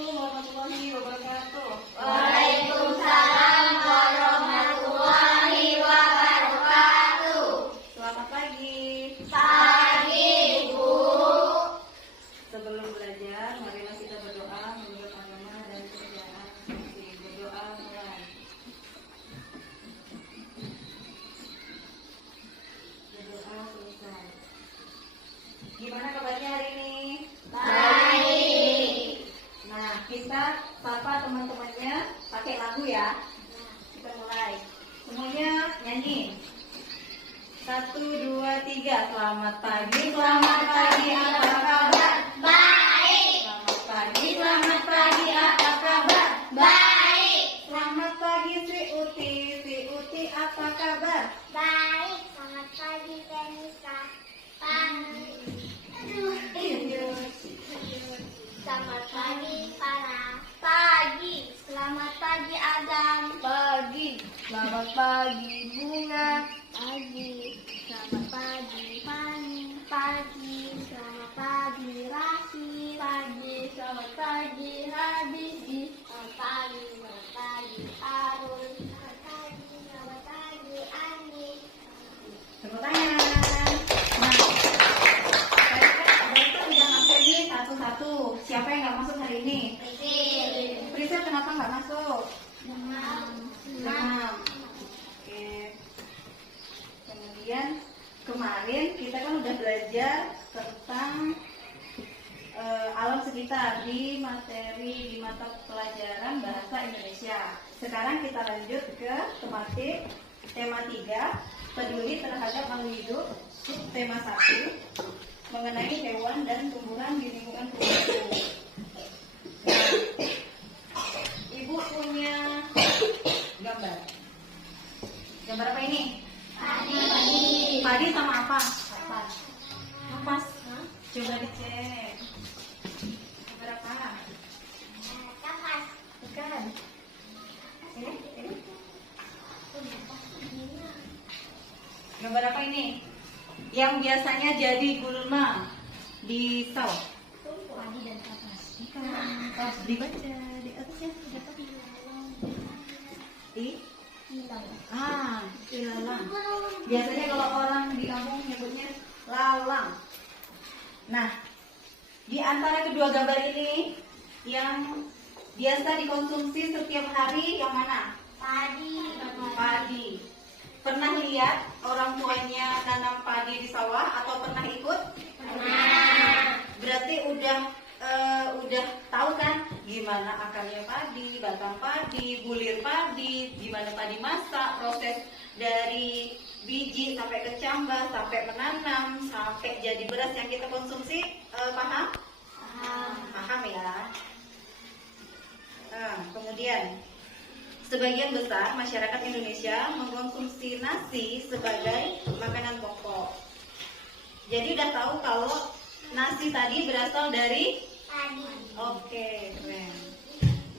Assalamualaikum warahmatullahi wabarakatuh. Waalaikumsalam warahmatullahi wabarakatuh. Selamat pagi. Pagi, Bu. Sebelum belajar, marilah kita berdoa menurut agama dan kepercayaan masing-masing. Berdoa mulai. Berdoa selesai. Gimana kabarnya hari ini? Baik. Nah, kita sapa teman-temannya pakai lagu ya. Kita mulai. Semuanya nyanyi. 1, 2, 3. Selamat pagi, apa kabar? Baik. Selamat pagi, apa kabar? Baik. Selamat pagi si Uti, apa kabar? Baik. Selamat pagi, Tenisa. Selamat pagi, Farah. Pagi. Selamat pagi, Adam. Pagi. Selamat pagi, Bunga. Pagi. Selamat pagi, Fani. Pagi. Selamat pagi, Rasi. Pagi. Selamat pagi, Habibi. Selamat pagi, Arul. Selamat pagi, Ani. Tepuk tangan. Nah, saya kan udah masuk ini satu-satu. Siapa yang nggak masuk hari ini? Priscil kenapa nggak masuk? Enam. Oke. Kemudian kemarin kita kan udah belajar tentang alam sekitar di materi di mata pelajaran bahasa Indonesia. Sekarang kita lanjut ke tematik tema 3, peduli terhadap makhluk hidup, tema 1, mengenai hewan dan tumbuhan di lingkungan rumahku. Nah, Ibu punya gambar. Gambar apa ini? Padi sama apa? Kapas. Coba dicek. Gambar apa? Kapas. Bukan. Ini? Gambar apa ini? Yang biasanya jadi gulma di sawah. Padi dan kapas. Bukan. Pas dibaca di atasnya dapat di ilalang. Biasanya kalau orang di kampung nyebutnya lalang. Nah, di antara kedua gambar ini yang biasa dikonsumsi setiap hari yang mana? Padi. Pernah lihat orang tuanya nanam padi di sawah atau pernah ikut? Berarti udah tahu kan gimana akarnya padi, batang padi, bulir padi, gimana padi masak, proses dari biji sampai kecambah, sampai menanam, sampai jadi beras yang kita konsumsi. Paham? Paham ya. Kemudian sebagian besar masyarakat Indonesia mengkonsumsi nasi sebagai makanan pokok. Jadi udah tahu kalau nasi tadi berasal dari Oke, keren.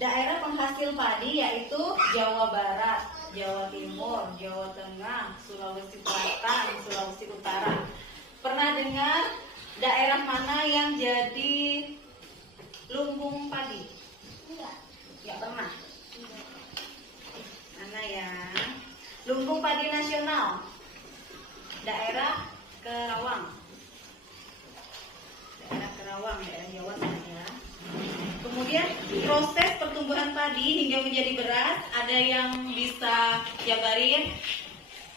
Daerah penghasil padi yaitu Jawa Barat, Jawa Timur, Jawa Tengah, Sulawesi Selatan, Sulawesi Utara. Pernah dengar daerah mana yang jadi lumbung padi? Enggak pernah. Mana ya? Lumbung padi nasional. Daerah Kerawang. Daerah Jawa Tengah ya. Kemudian proses pertumbuhan padi hingga menjadi beras, ada yang bisa jabarin?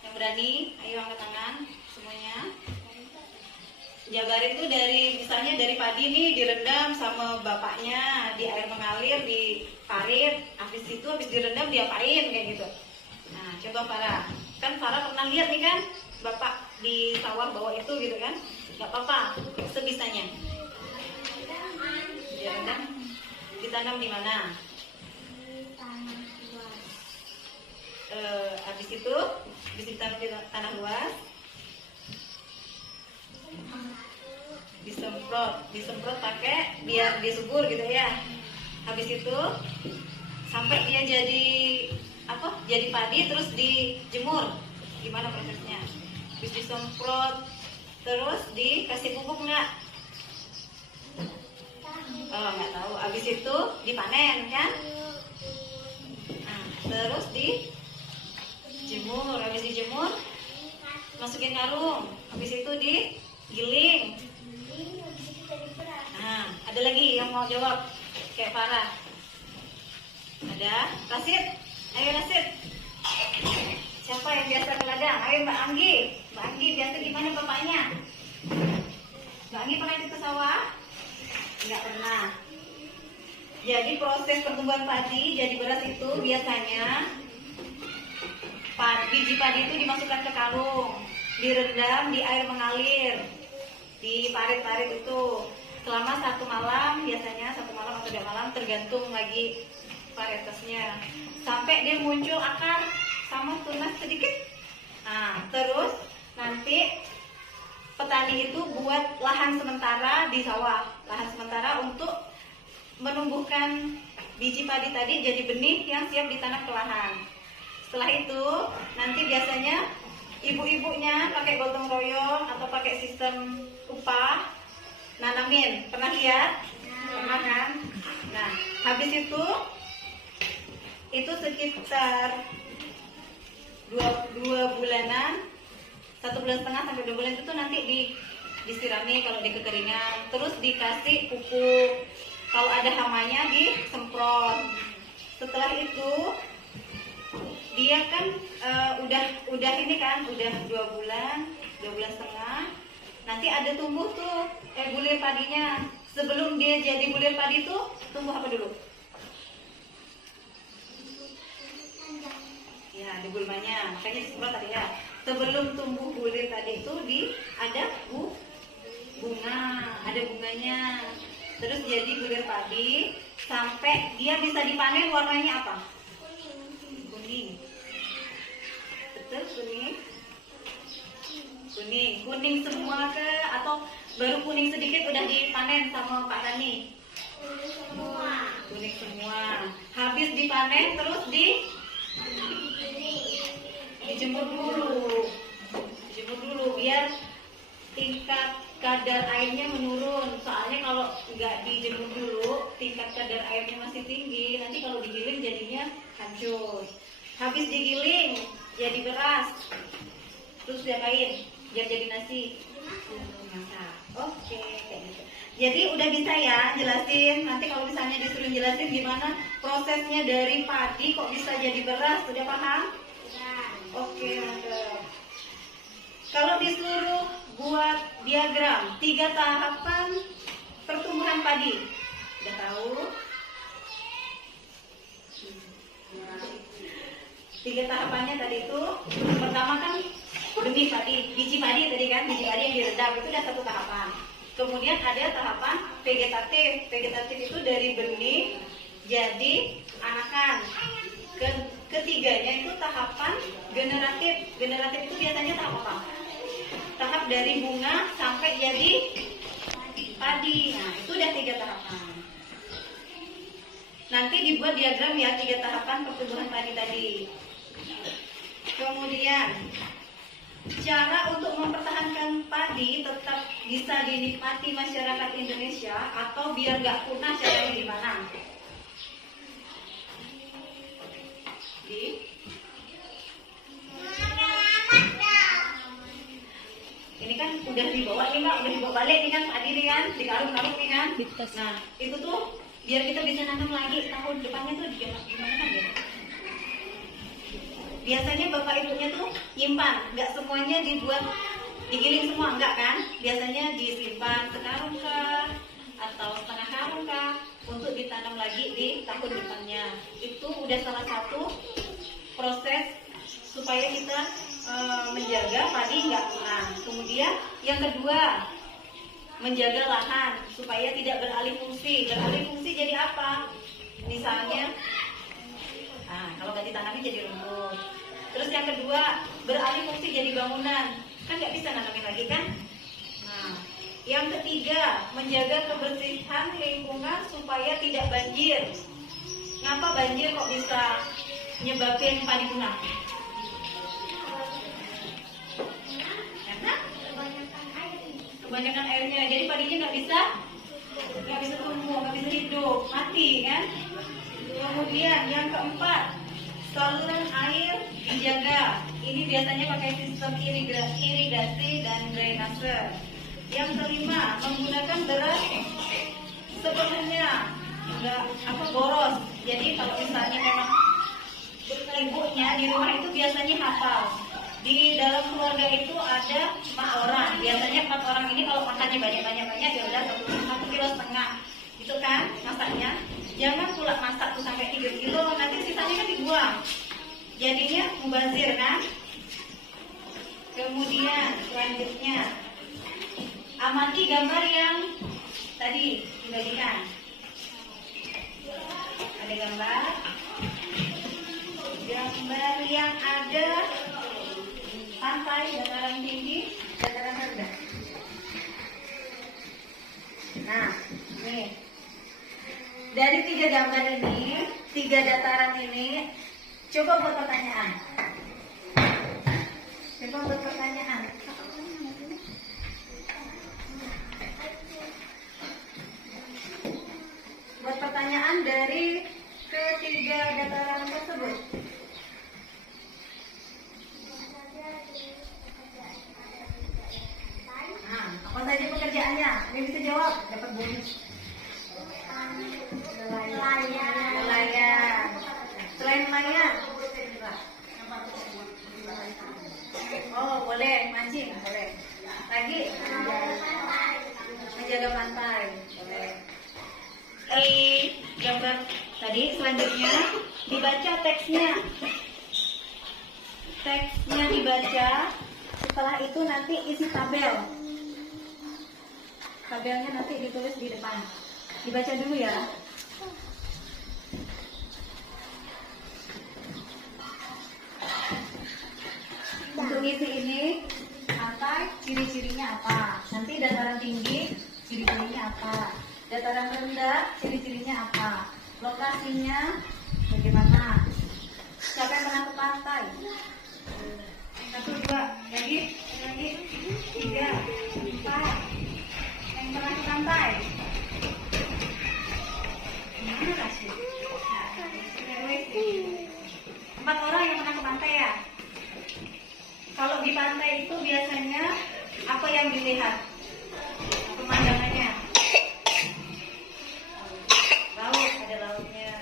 Yang berani? Ayo angkat tangan semuanya. Jabarin tuh misalnya dari padi nih direndam sama bapaknya di air mengalir di parit, habis direndam diapain kayak gitu. Nah, coba Farah. Kan Farah pernah lihat nih kan bapak di sawah bawa itu gitu kan? Gak apa-apa, sebisanya. Direndam, ditanam di mana? Habis ditanam di tanah luas, disemprot pakai biar dia subur gitu ya. Habis itu sampai dia jadi padi terus dijemur. Gimana prosesnya? Habis disemprot terus dikasih pupuk nggak? Oh, nggak tahu. Habis habis itu dipanen kan. Nah, terus dijemur, habis dijemur masukin karung, habis itu digiling. Nah, ada lagi yang mau jawab kayak Farah? Ada? Rasid, ayo Rasid. Siapa yang biasa ke ladang? Ayo Mbak Anggi. Mbak Anggi biasa gimana bapaknya? Mbak Anggi pernah ikut ke sawah? Enggak pernah. Jadi proses pertumbuhan padi jadi beras itu biasanya biji padi itu dimasukkan ke karung, direndam di air mengalir, di parit-parit itu selama 1 malam, biasanya 1 malam atau 2 malam tergantung lagi varietasnya, sampai dia muncul akar sama tunas sedikit. Nah, terus nanti petani itu buat lahan sementara di sawah, lahan sementara untuk menumbuhkan biji padi tadi jadi benih yang siap ditanam ke lahan. Setelah itu nanti biasanya ibu-ibunya pakai gotong royong atau pakai sistem upah nanamin. Pernah lihat? Pernah kan? Nah, habis itu sekitar 2 bulanan, 1,5 bulan sampai 2 bulan itu nanti disirami kalau di kekeringan, terus dikasih pupuk. Kalau ada hamanya disemprot. Setelah itu dia kan udah ini kan udah 2 bulan, 2,5 bulan. Nanti ada tumbuh tuh bulir padinya. Sebelum dia jadi bulir padi tuh tumbuh apa dulu? Ya, di gulmanya. Makanya disemprot tadi ya. Sebelum tumbuh bulir tadi itu ada bunga, ada bunganya. Terus jadi bulir padi sampai dia bisa dipanen, warnanya apa? Kuning. Betul, kuning semua ke atau baru kuning sedikit udah dipanen sama Pak Rani? Kuning semua. Habis dipanen terus dijemur dulu biar tingkat kadar airnya menurun. Soalnya kalau nggak dijemur dulu, tingkat kadar airnya masih tinggi. Nanti kalau digiling jadinya hancur. Habis digiling jadi beras. Terus diapain? Biar jadi nasi. Masak. Oke, kayak gitu. Jadi udah bisa ya jelasin. Nanti kalau misalnya disuruh jelasin gimana prosesnya dari padi kok bisa jadi beras, udah paham? Oke, mantap. Kalau disuruh buat diagram 3 tahapan pertumbuhan padi, udah tahu? 3 tahapannya tadi itu, pertama kan benih padi, biji padi tadi kan, biji padi yang direndam itu udah 1 tahapan. Kemudian ada tahapan vegetatif. Vegetatif itu dari benih jadi anakan. Ketiganya itu tahapan generatif. Generatif itu biasanya tahap apa? Tahap dari bunga sampai jadi padi. Nah, itu udah 3 tahapan. Nanti dibuat diagram ya 3 tahapan pertumbuhan padi tadi. Kemudian cara untuk mempertahankan padi tetap bisa dinikmati masyarakat Indonesia atau biar nggak punah, caranya gimana? Ini kan udah dibawa nih Mbak, udah dibawa balik nih kan padi nih kan, di karung-karung nih kan. Nah, itu tuh biar kita bisa nanam lagi tahun depannya tuh gimana kan ya? Biasanya bapak ibunya tuh nyimpan, nggak semuanya dibuat digiling semua, enggak kan? Biasanya disimpan sekarung kah atau setengah karung kah untuk ditanam lagi di tahun depannya. Itu udah salah satu proses supaya kita menjaga padi nggak punah. Kemudian yang kedua, menjaga lahan supaya tidak beralih fungsi. Beralih fungsi jadi apa? Misalnya, kalau nggak ditanami jadi rumput. Terus yang kedua, beralih fungsi jadi bangunan. Kan nggak bisa nanamin lagi kan? Nah, yang ketiga, menjaga kebersihan lingkungan supaya tidak banjir. Ngapa banjir kok bisa nyebabin padi punah? Karena kebanyakan airnya, jadi padinya nggak bisa tumbuh, nggak bisa hidup, mati Kemudian yang keempat, saluran air dijaga. Ini biasanya pakai sistem irigasi dan drainase. Yang kelima, menggunakan beras sepenuhnya, enggak boros. Jadi kalau misalnya memang ibunya di rumah itu biasanya hafal. Di dalam keluarga itu ada 4 orang. Biasanya 4 orang ini kalau makannya banyak ya udah 1,5 kilo. Itu kan masaknya. Jangan pula masak tuh sampai 3 kilo, nanti sisanya kan dibuang. Jadinya mubazir kan? Kemudian selanjutnya, amati gambar yang tadi dibagikan. Ada gambar yang ada pantai, dataran tinggi, dataran rendah. Nah, nih dari 3 gambar ini, 3 dataran ini, coba buat pertanyaan. Buat pertanyaan dari ketiga dataran tersebut. Nah, apa saja pekerjaannya? Ini bisa jawab, dapat bonus. Nelayan. Selain nelayan, oh boleh mancing, boleh. Lagi menjaga pantai, boleh. Gambar tadi selanjutnya dibaca teksnya. Teksnya dibaca. Setelah itu nanti isi tabel. Tabelnya nanti ditulis di depan. Dibaca dulu ya. Untuk isi ini pantai, ciri-cirinya apa? Nanti dataran tinggi, ciri-cirinya apa? Dataran rendah, ciri-cirinya apa? Lokasinya bagaimana? Siapa yang pernah ke pantai? 1, 2, lagi, 3, 4. Yang pernah ke pantai? Mana kasih? 4 orang yang pernah ke pantai ya? Kalau di pantai itu biasanya apa yang dilihat? Pemandangannya. Laut, ada lautnya.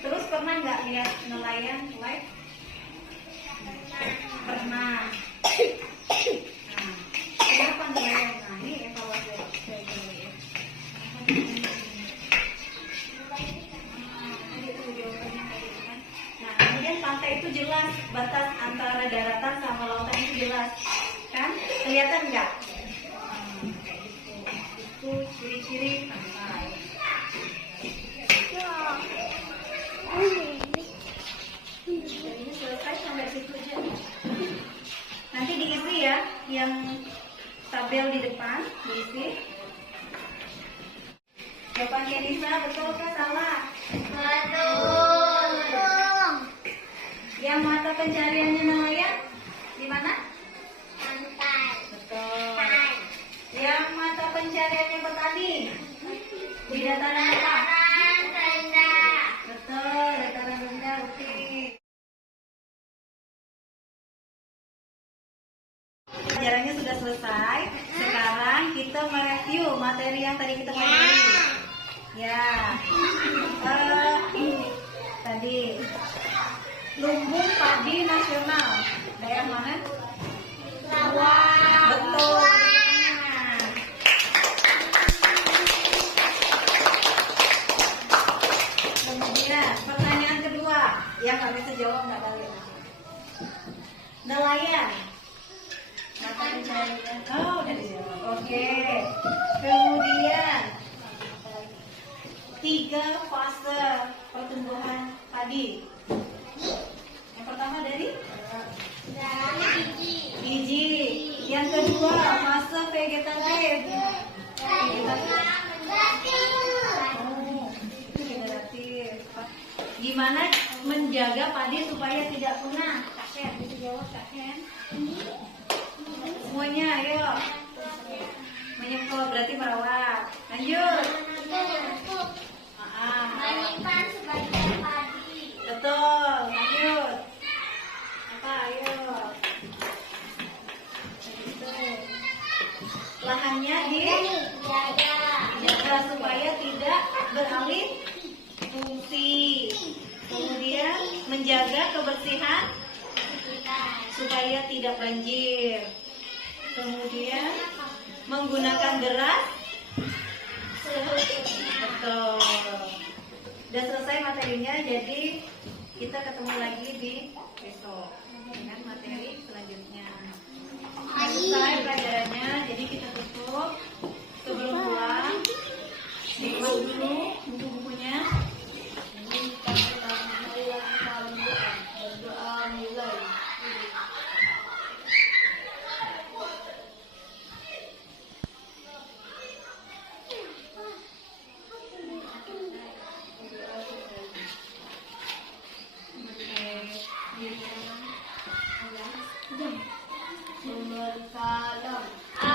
Terus pernah nggak lihat nelayan live? Pernah. Nah, kenapa nelayan? Nah, ini evaluasi kayak gini ya. Nah, kemudian pantai itu jelas, batas antara daratan sama lautan itu jelas, kan? Kelihatan nggak? Itu ciri-ciri pantai. Ini selesai sampai situ aja. Nanti diisi ya, yang tabel di depan diisi. Jawabannya Nisa, betul kah salah? Betul. Yang mata pencariannya nelayan di mana? Pantai. Betul. Yang mata pencariannya petani di dataran apa? Dataran rendah. Betul, dataran rendah. Oke. Pelajarannya sudah selesai. Sekarang kita mereview materi yang tadi kita pelajari. Ya. Tadi lumbung padi nasional. Daerah mana? Rawang. Betul. Kemudian pertanyaan kedua yang nggak bisa jawab nggak balik. Nelayan. Mata pencarian. Oh, udah dijawab. Oke. Kemudian 3 fase pertumbuhan padi. Yang pertama dari biji. Yang kedua fase vegetatif. Vegetatif. Gimana menjaga padi supaya tidak punah? Kak Ken, bisa jawab Kak Ken? Semuanya, ayo. Menyemprot berarti merawat. Lanjut. Menyimpan sebagian beralih fungsi. Kemudian menjaga kebersihan supaya tidak banjir. Kemudian menggunakan beras. Betul. Udah selesai materinya, jadi kita ketemu lagi di besok dengan materi selanjutnya. Selesai pelajarannya, jadi kita tutup. Sebelum pulang, nikmat dulu buku-bukunya. Berdoa mulai. Salam.